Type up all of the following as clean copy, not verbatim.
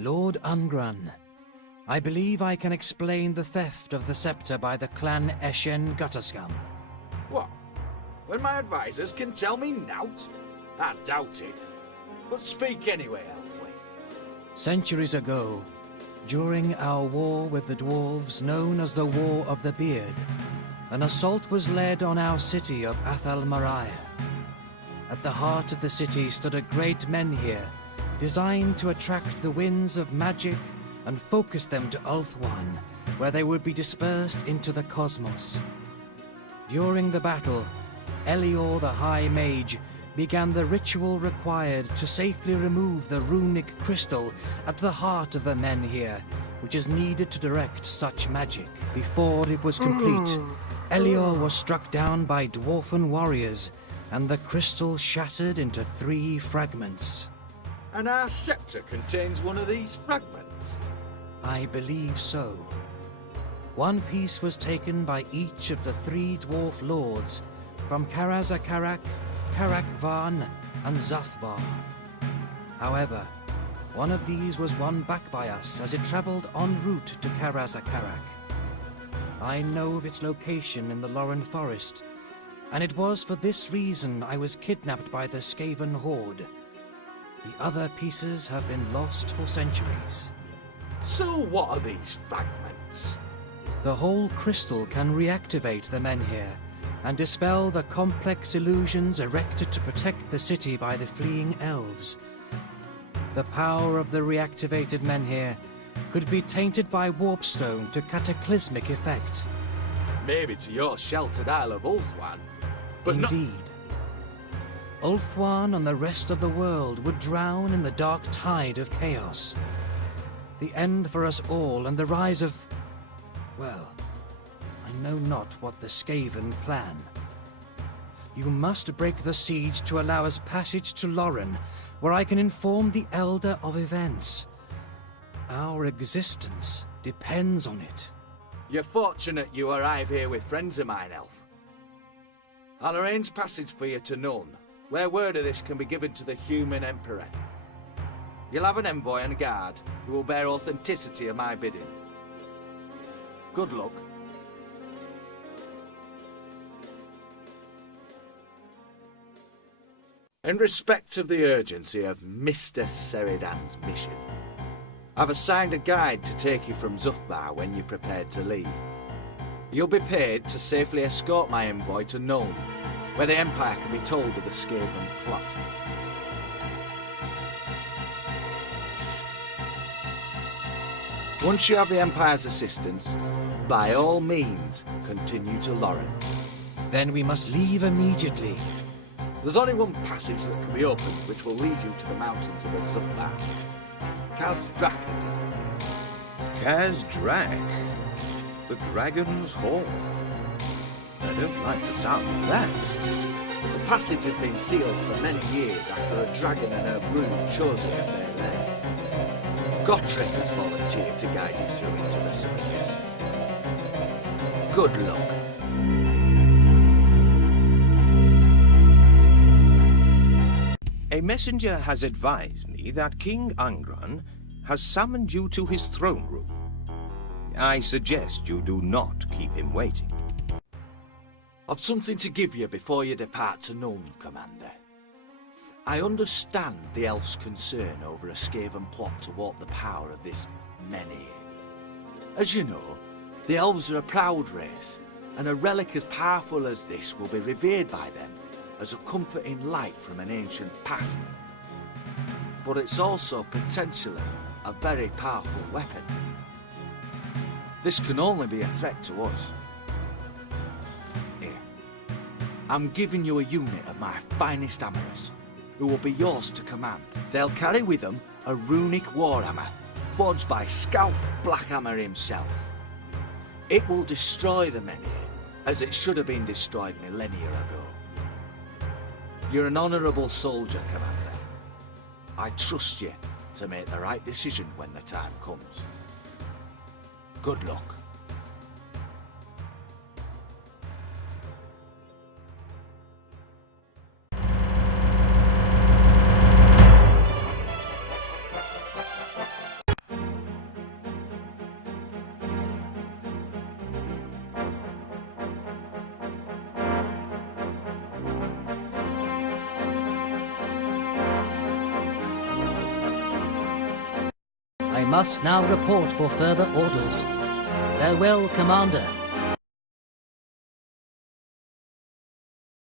Lord Ungran, I believe I can explain the theft of the scepter by the clan Eshen Gutterscum. What? When my advisors can tell me nought? I doubt it. But speak anyway, Elfling. Centuries ago, during our war with the dwarves known as the War of the Beard, an assault was led on our city of Athal Mariah. At the heart of the city stood a great menhir, designed to attract the winds of magic and focus them to Ulthuan, where they would be dispersed into the cosmos. During the battle, Elior the High Mage began the ritual required to safely remove the runic crystal at the heart of the menhir, which is needed to direct such magic. Before it was complete, Elior was struck down by dwarfen warriors, and the crystal shattered into 3 fragments. And our scepter contains one of these fragments? I believe so. One piece was taken by each of the 3 dwarf lords from Karazakarak, Karakvan, and Zathbar. However, one of these was won back by us as it traveled en route to Karazakarak. I know of its location in the Loren Forest, and it was for this reason I was kidnapped by the Skaven Horde. The other pieces have been lost for centuries. So what are these fragments? The whole crystal can reactivate the menhir and dispel the complex illusions erected to protect the city by the fleeing elves. The power of the reactivated menhir could be tainted by warpstone to cataclysmic effect. Maybe to your sheltered Isle of Ulthuan, but Indeed. Ulthuan and the rest of the world would drown in the dark tide of chaos. The end for us all and the rise of... well, I know not what the Skaven plan. You must break the siege to allow us passage to Loren, where I can inform the Elder of events. Our existence depends on it. You're fortunate you arrive here with friends of mine, Elf. I'll arrange passage for you to Nuln, where word of this can be given to the human Emperor. You'll have an envoy and guard who will bear authenticity of my bidding. Good luck. In respect of the urgency of Mr. Seridan's mission, I've assigned a guide to take you from Zuthbar when you're prepared to leave. You'll be paid to safely escort my envoy to Nuln, where the Empire can be told of the Skaven plot. Once you have the Empire's assistance, by all means, continue to Loren. Then we must leave immediately. There's only one passage that can be opened, which will lead you to the mountains of Zuthbar. Kaz-Draken. Kaz-Drak? The Dragon's Hall? I don't like the sound of that. The passage has been sealed for many years after a dragon and her brood chose it if they're there. Gotrek has volunteered to guide you through into the surface. Good luck. A messenger has advised me that King Ungran has summoned you to his throne room. I suggest you do not keep him waiting. I've something to give you before you depart to Nuln, Commander. I understand the elf's concern over a Skaven plot to warp the power of this many. As you know, the elves are a proud race, and a relic as powerful as this will be revered by them as a comforting light from an ancient past. But it's also potentially a very powerful weapon. This can only be a threat to us. Here, I'm giving you a unit of my finest hammers, who will be yours to command. They'll carry with them a runic warhammer, forged by Scalf Blackhammer himself. It will destroy the many, as it should have been destroyed millennia ago. You're an honourable soldier, Commander. I trust you to make the right decision when the time comes. Good luck. must now report for further orders. Farewell, Commander.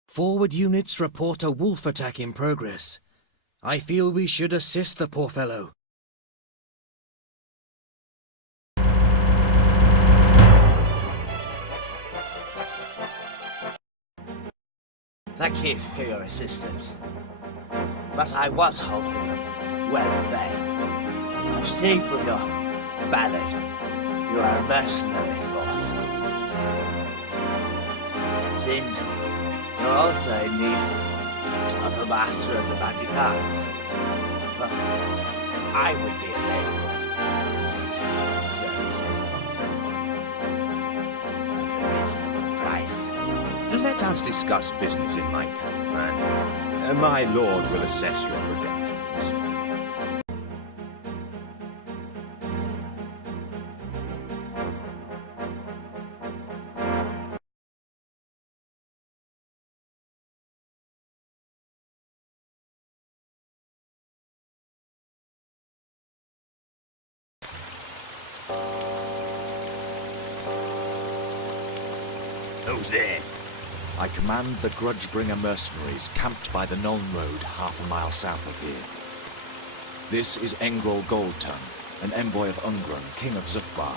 Forward units report a wolf attack in progress. I feel we should assist the poor fellow. Thank you for your assistance. But I was holding them well at bay. I see from your ballad you are a mercenary force. Seems you're also in need of a master of the magic arts. But I would be available for such services at a reasonable price. Let us discuss business in my camp, man. My lord will assess your credentials. Who's there? I command the Grudgebringer mercenaries camped by the Nuln Road half a mile south of here. This is Engrol Goldtongue, an envoy of Ungron, king of Zufbar,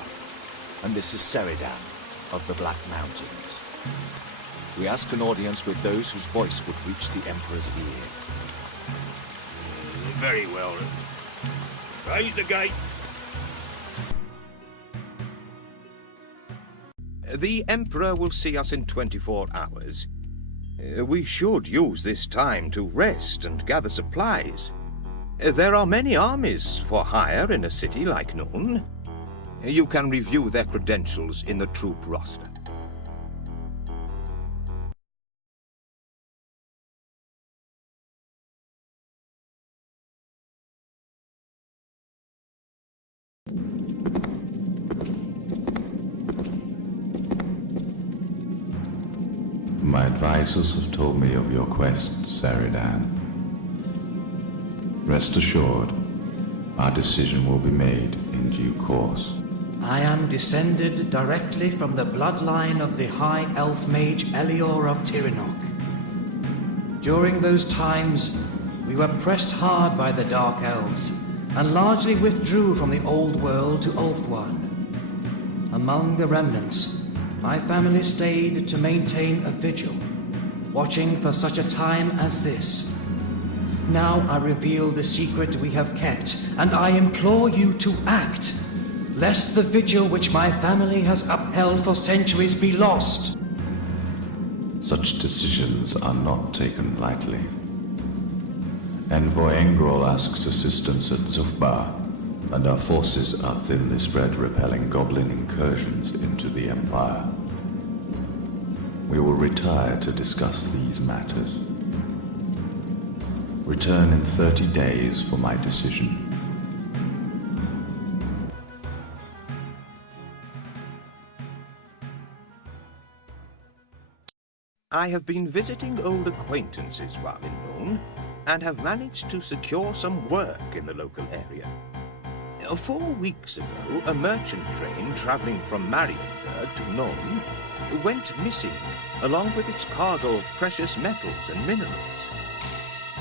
and this is Seridan of the Black Mountains. We ask an audience with those whose voice would reach the Emperor's ear. Very well. Raise the gate. The Emperor will see us in 24 hours. We should use this time to rest and gather supplies. There are many armies for hire in a city like Nuln. You can review their credentials in the troop roster. My advisors have told me of your quest, Seridan. Rest assured, our decision will be made in due course. I am descended directly from the bloodline of the High Elf Mage Elior of Tiranoc. During those times, we were pressed hard by the Dark Elves, and largely withdrew from the Old World to Ulthuan. Among the remnants, my family stayed to maintain a vigil, watching for such a time as this. Now I reveal the secret we have kept, and I implore you to act, lest the vigil which my family has upheld for centuries be lost. Such decisions are not taken lightly. Envoy Engrol asks assistance at Zufbar, and our forces are thinly spread repelling goblin incursions into the Empire. We will retire to discuss these matters. Return in 30 days for my decision. I have been visiting old acquaintances while in Nuln, and have managed to secure some work in the local area. 4 weeks ago, a merchant train traveling from Marienburg to Nuln went missing, along with its cargo of precious metals and minerals.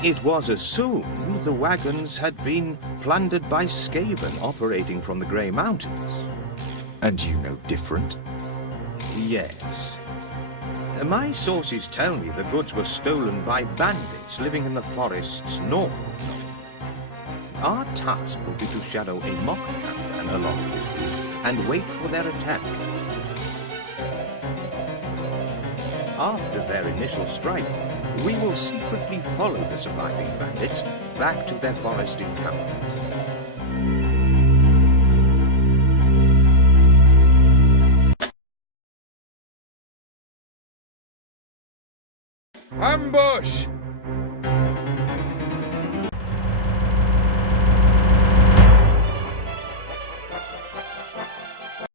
It was assumed the wagons had been plundered by Skaven operating from the Grey Mountains. And you know different? Yes. My sources tell me the goods were stolen by bandits living in the forests north of Nuln. Our task will be to shadow a mock caravan along this route and wait for their attack. After their initial strike, we will secretly follow the surviving bandits back to their forest encampment. Ambush!